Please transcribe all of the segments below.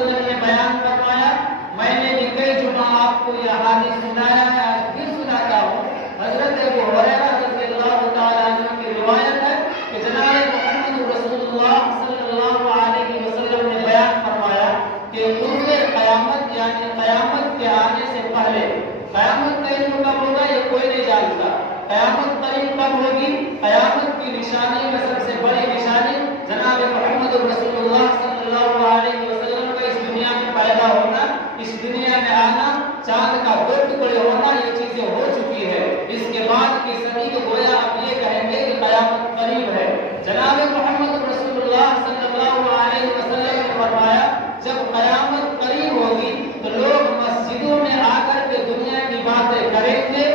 وسلم نے بیان فرمایا، میں نے بھی کئی جمعہ آپ کو یہ حدیث سنایا ہے، آج پھر سناتا ہوں۔ حضرت ابو ہریرہ رضی اللہ تعالیٰ عنہ کی روایت ہے کہ جناب محمد رسول اللہ صلی اللہ علیہ وسلم نے بیان فرمایا کہ قرب قیامت یعنی قیامت کے آنے سے پہلے، قیامت کا علم کب ہوگا یہ کوئی نہیں جانتا، قیامت قریب کب ہوگی، قیامت کی نشانی میں سب سے بڑی نشانی جناب محمد رسول اللہ صلی اللہ علیہ وسلم کا اس دنیا میں پیدا ہونا، اس دنیا میں آنا، چاند کا دو ٹکڑے ہونا، یہ چیزیں ہو چکی ہے۔ اس کے بعد کی صدی کو گویا اب یہ کہیں گے کہ قیامت قریب ہے۔ جناب محمد رسول اللہ صلی اللہ علیہ وسلم نے فرمایا جب قیامت قریب ہوگی تو لوگ مسجدوں میں آ کر کے دنیا کی باتیں کریں گے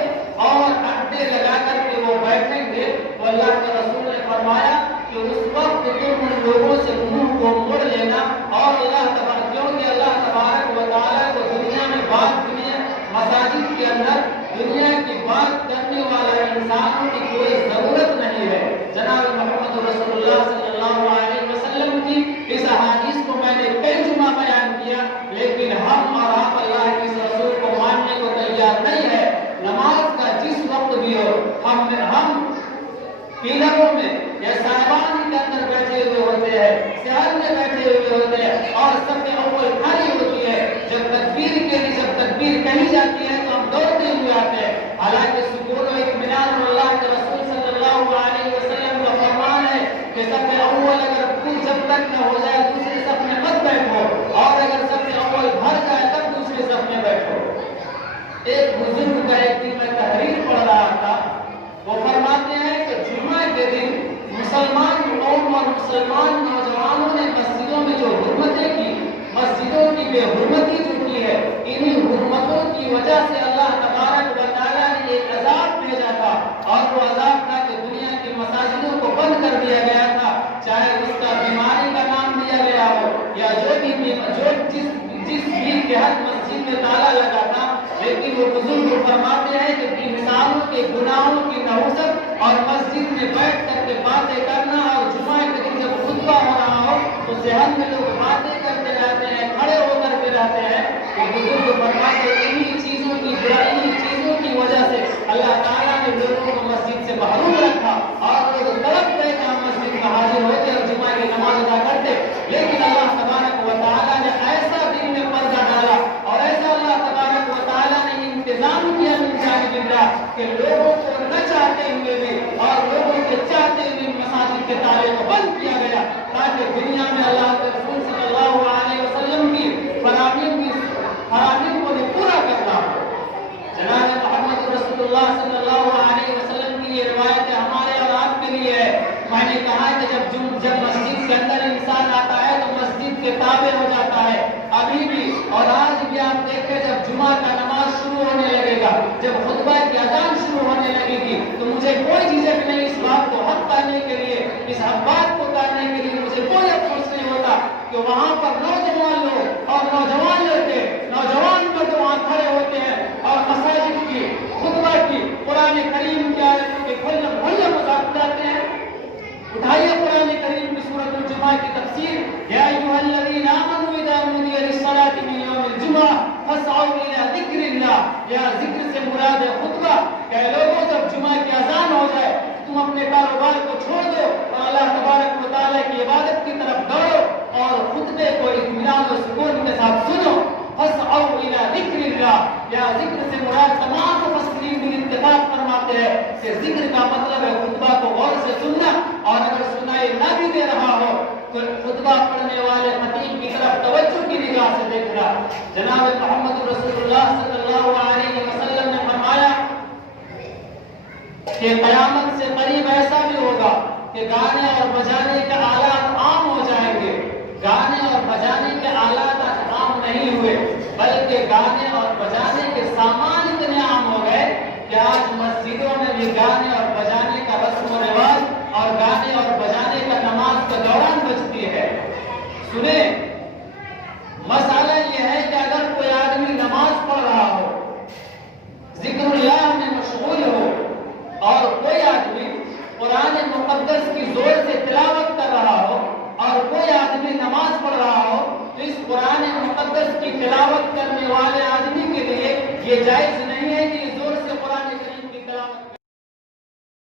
اور اڈے لگا کر کے وہ بیٹھیں گے۔ تو اللہ کے رسول نے فرمایا کہ اس وقت تم ان لوگوں سے منہ کو موڑ لینا اور اللہ تبارک و تعالیٰ کو دنیا میں بات دنیا مساجد کے اندر دنیا کی بات کرنے والا انسانوں کی کوئی ضرورت نہیں ہے۔ جناب محمد رسول اللہ صلی اللہ علیہ وسلم کی اس حدیث کو میں نے کئی جمعہ بیان کیا، لیکن ہم اور آپ اللہ کے اس رسول کو ماننے کو تیار نہیں ہے۔ نماز کا جس وقت بھی ہو ہم پیلروں میں یا صاحبان کے اندر بیٹھے ہوئے ہوتے ہیں، سیال میں بیٹھے ہوئے ہوتے ہیں اور سب میں اول کھڑی ہوتی ہے، جب تکبیر کہی جاتی ہے تو ہم دوڑتے ہوئے آتے ہیں۔ حالانکہ سکون و اطمینان اللہ کے رسول صلی اللہ علیہ وسلم کا فرمان ہے کہ سب میں اول اگر پھول جب تک نہ ہو جائے دوسرے صف میں مت بیٹھو، اور اگر سب میں اول بھر جائے تب دوسرے صف میں بیٹھو۔ ایک بزرگ کا ایک دن میں تحریر پڑھ رہا تھا، وہ فرماتے ہیں کہ جمعہ کے دن مسلمان قوم اور مسلمان نوجوانوں نے مسجدوں میں جو حرمتیں کی، مسجدوں کی بے حرمتی جو کی ہے، انہی حرمتوں کی وجہ سے اللہ تبارک و تعالیٰ نے ایک عذاب بھیجا تھا، اور وہ عذاب تھا کہ دنیا کی مساجدوں کو بند کر دیا گیا تھا، چاہے اس کا بیماری کا نام دیا گیا ہو یا جس بھی کے حد مسجد میں تالا لگا تھا، لیکن وہ بزرگ فرماتے ہیں کہ انسانوں کے گناہوں کی نحوست اور مسجد میں بیٹھ کر کے باتیں کرنا، اور جمعہ کے دن جب خطبہ ہو رہا ہو تو ذہن میں لوگ باتیں کرتے رہتے ہیں، کھڑے ہو کر کے رہتے ہیں۔ وہ بزرگ فرماتے ہیں انہی چیزوں کی برائی چیزوں کی وجہ سے اللہ تعالیٰ نے لوگوں کو مسجد سے محروم رکھا، اور لوگ تڑپ گئے کہ ہم مسجد میں حاضر ہوتے اور جمعہ کی نماز ادا کرتے، لیکن اللہ تبارک و تعالیٰ نے ایسا دل میں پردہ ڈالا اور ایسا اللہ تبارک و تعالیٰ نے انتظام کیا من جانب اللہ کہ لوگوں کو نہ چاہتے ہوئے بھی اور لوگوں کے چاہتے ہوئے مساجد کے تالے کو بند کیا گیا، تاکہ دنیا میں اللہ کے رسول صلی اللہ علیہ وسلم کی فراہمی کو پورا کرنا ہو۔ جناب محمد رسول اللہ صلی اللہ علیہ وسلم کی یہ روایت ہمارے اور آپ کے لیے ہے۔ میں نے کہا کہ جب مسجد کے اندر انسان آتا ہے تو مسجد کے تابع ہو جاتا ہے، ابھی بھی اور آج بھی آپ دیکھیں جب جمعہ کا نماز شروع ہونے لگے گا، جب خطبہ کی اذان شروع ہونے لگے گی تو مجھے کوئی جھجک نہیں اس بات کو حق کرنے کے لیے، اس بات کو کرنے کے لیے مجھے کوئی افسوس نہیں ہوتا کہ وہاں پر نوجوان لوگ اور نوجوان لڑکے نوجوان مرد وہاں کھڑے ہوتے ہیں اور مساجد کی خطبہ کی قرآن کریم کے آیت کے کھلے مذاق اڑاتے ہیں۔ اٹھائیے قرآن کریم کی سورۃ الجمعہ کی تفسیر، یا ایھا الذین آمنوا اذا نودی للصلاۃ من یوم الجمعہ فاسعوا الی ذکر اللہ، یا ذکر سے مراد ہے خطبہ، کہ لوگوں جب جمعہ کی اذان ہو جائے تم اپنے کاروبار کو چھوڑ دو اور اللہ تبارک و تعالیٰ کی عبادت کی طرف دوڑو اور خطبے کو اطمینان و سکون کے ساتھ سنو۔ فاسعوا الی ذکر اللہ، یا ذکر سے مراد تمام مفسرین بھی اتفاق فرماتے ہیں کہ ذکر کا مطلب ہے خطبہ کو غور سے سننا، اور اگر سنائی نہ بھی دے رہا ہو تو خطبہ پڑھنے والے خطیب کی طرف توجہ کی نگاہ سے دیکھنا۔ جناب محمد رسول اللہ صلی اللہ علیہ وسلم نے فرمایا کہ قیامت سے قریب ایسا بھی ہوگا کہ گانے اور بجانے کے آلات عام ہو جائیں گے۔ گانے اور بجانے کے آلات آج عام نہیں ہوئے، بلکہ گانے اور بجانے کے سامان اتنے عام ہو گئے کہ آج مسجدوں میں بھی گانے اور بجانے کا رسم و رواج اور گانے اور بجانے کا نماز کے دوران بجتی ہے۔ سنیں، مسئلہ یہ ہے کہ اگر کوئی آدمی نماز پڑھ رہا ہو، ذکر اللہ میں مشغول ہو، اور کوئی آدمی قرآن مقدس کی زور سے تلاوت کر رہا ہو، اور کوئی آدمی نماز پڑھ رہا ہو، تو اس قرآن مقدس کی تلاوت کرنے والے آدمی کے لیے یہ جائز نہیں ہے کہ زور سے قرآن کریم کی تلاوت